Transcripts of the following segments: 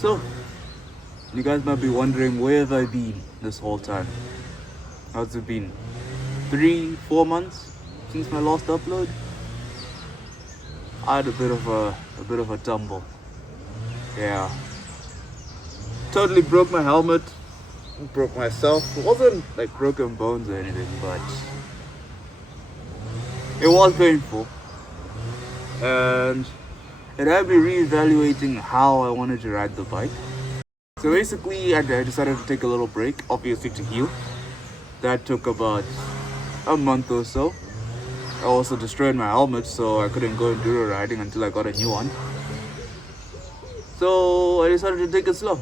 So, you guys might be wondering, where have I been this whole time? How's it been? 3, 4 months since my last upload? I had a bit of a tumble. Yeah. Totally broke my helmet. Broke myself. It wasn't like broken bones or anything, but it was painful. And it had me reevaluating how I wanted to ride the bike. So basically, I decided to take a little break, obviously to heal. That took about a month or so. I also destroyed my helmet, so I couldn't go enduro riding until I got a new one. So I decided to take it slow,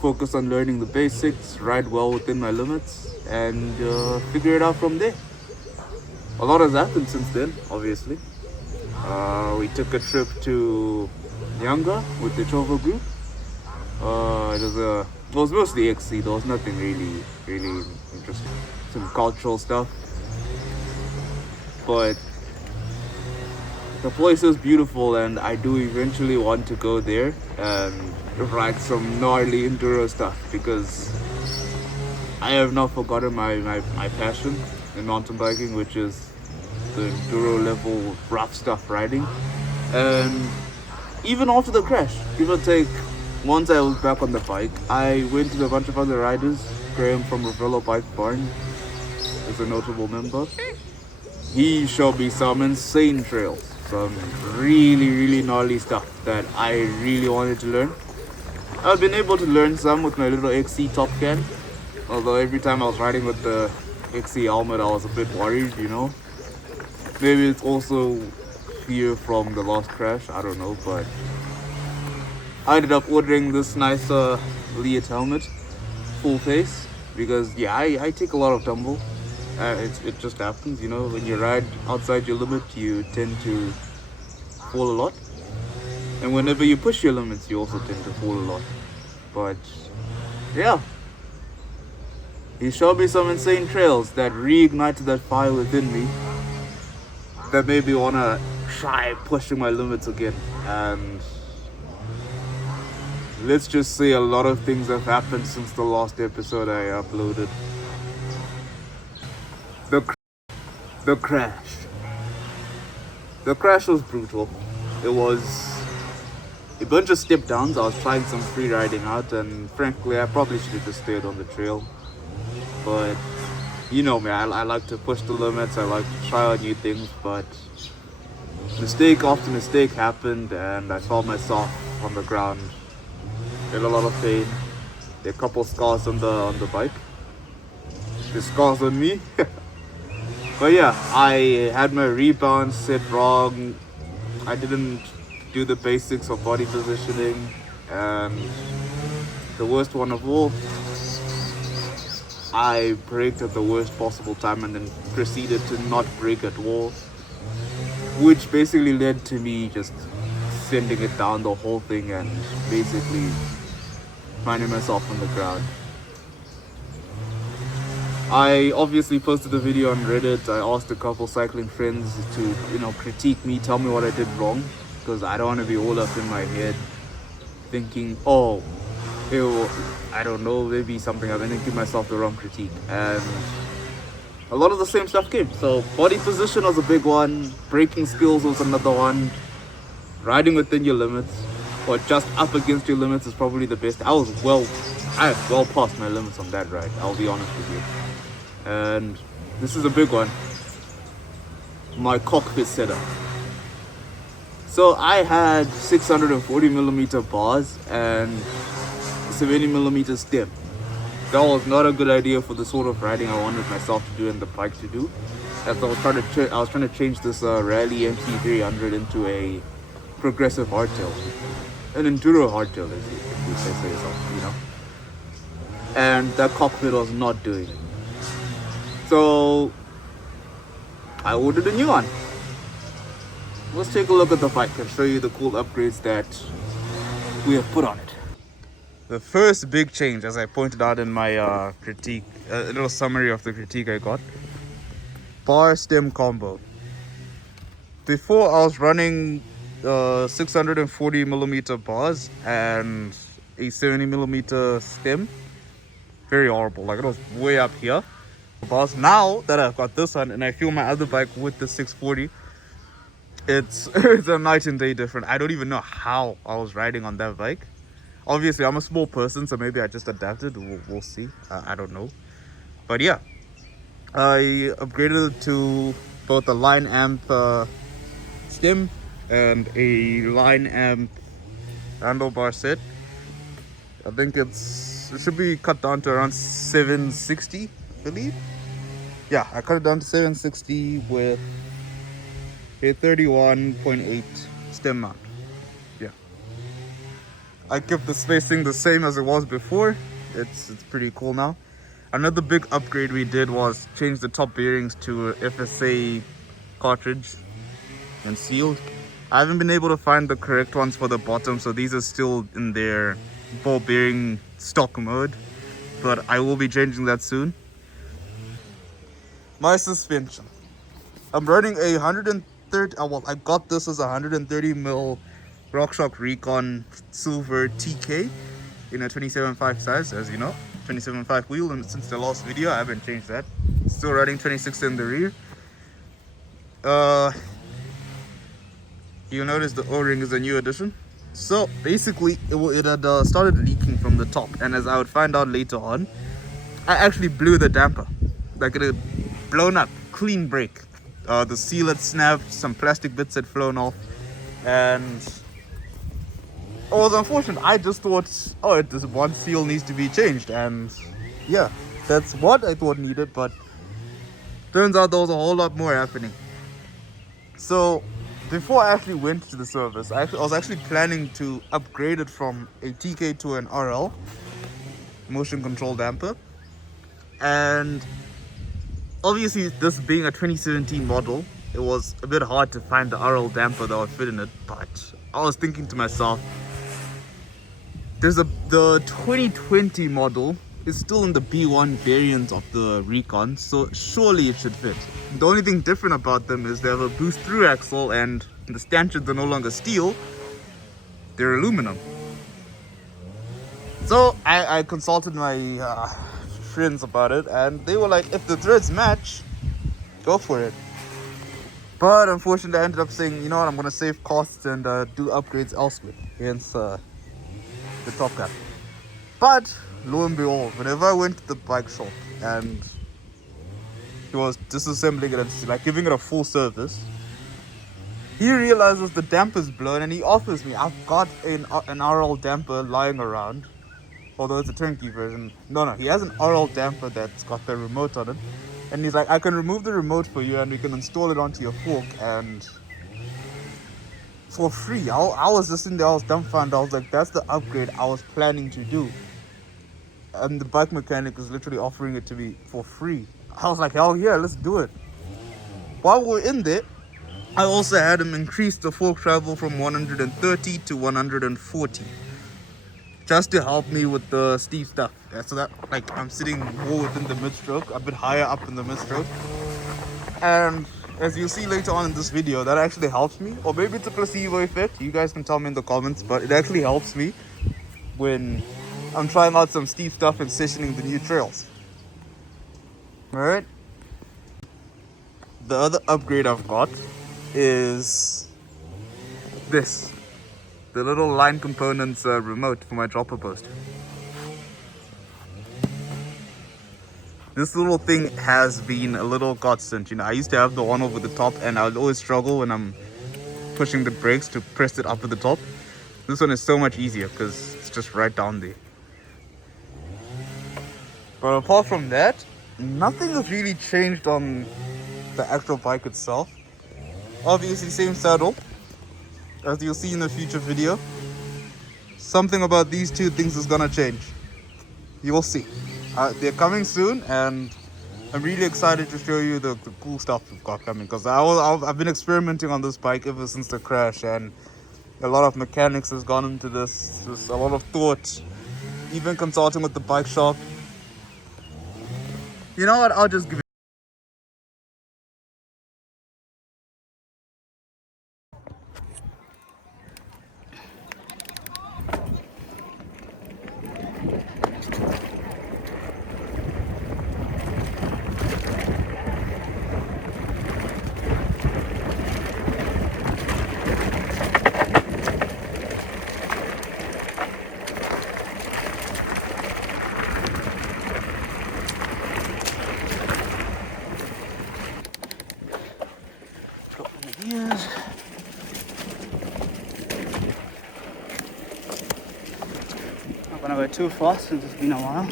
focus on learning the basics, ride well within my limits, and figure it out from there. A lot has happened since then, obviously. We took a trip to Nyanga with the Chovo group. It was mostly XC. There was nothing really interesting. Some cultural stuff, but the place is beautiful, and I do eventually want to go there and ride some gnarly enduro stuff, because I have not forgotten my passion in mountain biking, which is the enduro level rough stuff riding. And even after the crash, give or take, once I was back on the bike, I went to a bunch of other riders. Graham from Ravello Bike Barn is a notable member. He showed me some insane trails, some really gnarly stuff that I really wanted to learn. I've been able to learn some with my little XC Top Can, although every time I was riding with the XC helmet I was a bit worried, Maybe it's also fear from the last crash, I don't know, but I ended up ordering this nice Leatt helmet, full face, because I take a lot of tumble. It just happens, when you ride outside your limit, you tend to fall a lot. And whenever you push your limits, you also tend to fall a lot. But yeah, he showed me some insane trails that reignited that fire within me, that made me want to try pushing my limits again. And let's just say a lot of things have happened since the last episode I uploaded. The crash. The crash was brutal. It was a bunch of step downs. I was trying some free riding out, and frankly, I probably should have just stayed on the trail. But you know me, I like to push the limits. I like to try out new things, but mistake after mistake happened, and I found myself on the ground in a lot of pain. There are a couple scars on the bike. There's scars on me. But yeah, I had my rebound set wrong. I didn't do the basics of body positioning, and the worst one of all, I braked at the worst possible time and then proceeded to not brake at all, which basically led to me just sending it down the whole thing and basically finding myself on the ground. I obviously posted a video on Reddit. I asked a couple cycling friends to, critique me, tell me what I did wrong, because I don't want to be all up in my head thinking, I don't know, maybe something. I didn't give myself the wrong critique, and a lot of the same stuff came. So body position was a big one, braking skills was another one, riding within your limits or just up against your limits is probably the best. I have well past my limits on that ride, I'll be honest with you. And this is a big one, my cockpit setup. So I had 640mm bars and 70mm stem. That was not a good idea for the sort of riding I wanted myself to do and the bike to do. As I was trying to change this Rally MT300 into a progressive hardtail, an enduro hardtail, if you say so, And that cockpit was not doing it. So I ordered a new one. Let's take a look at the bike and show you the cool upgrades that we have put on it. The first big change, as I pointed out in my critique, a little summary of the critique I got, bar stem combo. Before I was running 640 millimeter bars and a 70 millimeter stem. Very horrible. Like, it was way up here. Bars. Now that I've got this one and I feel my other bike with the 640, it's it's a night and day different. I don't even know how I was riding on that bike. Obviously, I'm a small person, so maybe I just adapted. We'll see. I don't know. But yeah, I upgraded to both a line amp stem and a line amp handlebar set. I think it should be cut down to around 760, I believe. Yeah, I cut it down to 760 with a 31.8 stem mount. Yeah, I kept the spacing the same as it was before. It's pretty cool now. Another big upgrade we did was change the top bearings to FSA cartridge and sealed. I haven't been able to find the correct ones for the bottom, so these are still in their ball bearing stock mode, but I will be changing that soon. My suspension. I'm running a 130, well, I got this as a 130mm RockShox Recon Silver TK in a 27.5 size, as you know. 27.5 wheel, and since the last video I haven't changed that. Still running 26 in the rear. You'll notice the O-ring is a new addition. So basically it had started leaking from the top, and as I would find out later on, I actually blew the damper. Like, it had blown up, clean break. The seal had snapped, some plastic bits had flown off, and it was unfortunate. I just thought, oh, this one seal needs to be changed, and yeah, that's what I thought needed, but turns out there was a whole lot more happening. So before I actually went to the service, I was actually planning to upgrade it from a TK to an RL, motion control damper. And obviously, this being a 2017 model, it was a bit hard to find the RL damper that would fit in it, but I was thinking to myself, the 2020 model is still in the B1 variant of the Recon, so surely it should fit. The only thing different about them is they have a boost through axle, and the stanchions are no longer steel, they're aluminum. So I consulted my friends about it, and they were like, if the threads match, go for it. But unfortunately, I ended up saying, you know what, I'm gonna save costs and do upgrades elsewhere, hence the top cap. But lo and behold, whenever I went to the bike shop and he was disassembling it and like giving it a full service, he realizes the damper's blown, and he offers me, I've got an RL damper lying around, although it's a turnkey version. No, he has an RL damper that's got the remote on it, and he's like, I can remove the remote for you and we can install it onto your fork, and for free. I was just in there, I was dumbfounded. I was like, that's the upgrade I was planning to do, and the bike mechanic is literally offering it to me for free. I was like, hell yeah, let's do it. While we're in there, I also had him increase the fork travel from 130 to 140, just to help me with the steep stuff. Yeah, so that, like, I'm sitting more within the mid-stroke, a bit higher up in the mid-stroke. And as you'll see later on in this video, that actually helps me. Or maybe it's a placebo effect. You guys can tell me in the comments, but it actually helps me when I'm trying out some steep stuff and sessioning the new trails. Alright. The other upgrade I've got is this. The little line components remote for my dropper poster. This little thing has been a little godsend. You know, I used to have the one over the top, and I would always struggle when I'm pushing the brakes to press it up at the top. This one is so much easier because it's just right down there. But apart from that, nothing has really changed on the actual bike itself. Obviously, same saddle, as you'll see in a future video. Something about these two things is gonna change. You'll see. They're coming soon, and I'm really excited to show you the cool stuff we've got coming, because I've been experimenting on this bike ever since the crash, and a lot of mechanics has gone into this. There's a lot of thought, even consulting with the bike shop. You know what, I'll just give it. Cheers. Not gonna go too fast since it's been a while.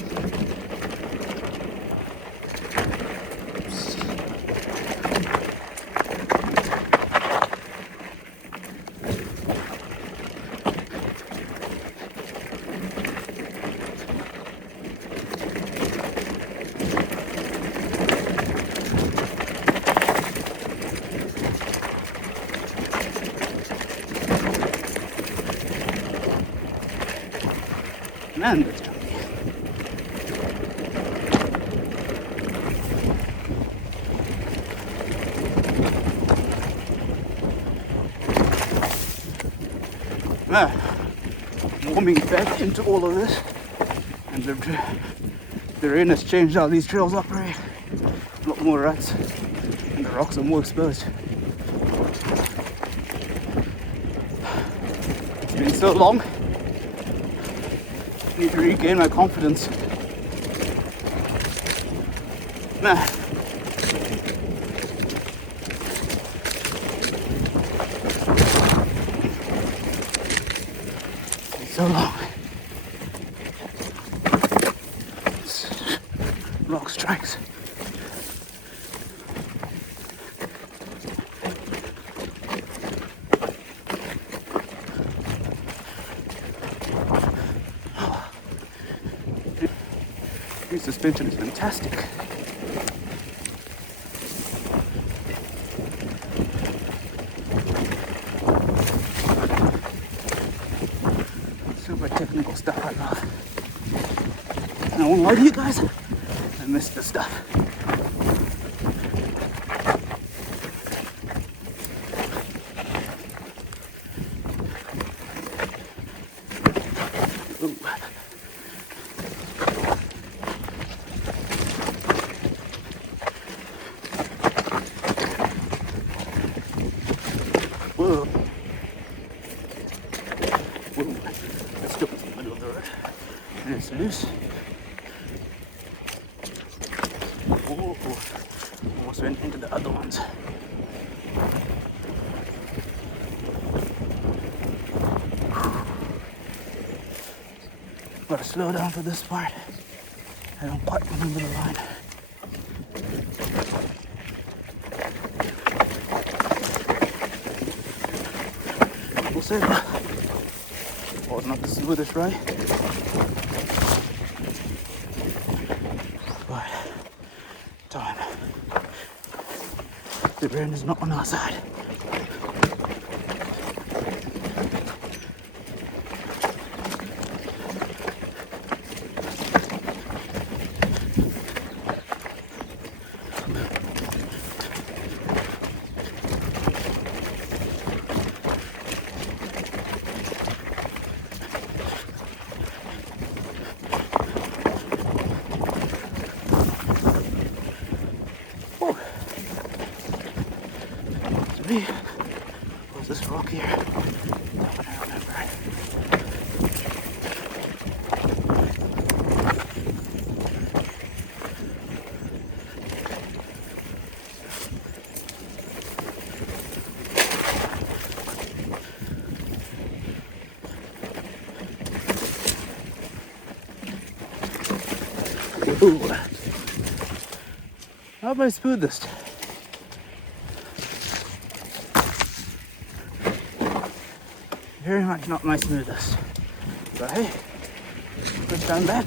Man, that's jumpy. Man, warming back into all of this, and the rain has changed how these trails operate. A lot more ruts, and the rocks are more exposed. It's been so long. I need to regain my confidence. Man. It's so long. Rock strikes. This suspension is fantastic. Super technical stuff I love. And I won't lie to you guys, I miss this stuff. Ooh. Whoa. Whoa. Let's jump in the middle of the road. And it's loose. Oh, almost went into the other ones. Gotta slow down for this part. I don't quite remember the line. We'll see. Oh, it's not the smoothest, right? But time. The rain is not on our side. Was this rock here? I don't remember. Ooh. How about I smooth this? Very much not my smoothest. But hey, first time back.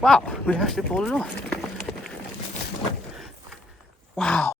Wow, we actually pulled it off. Wow.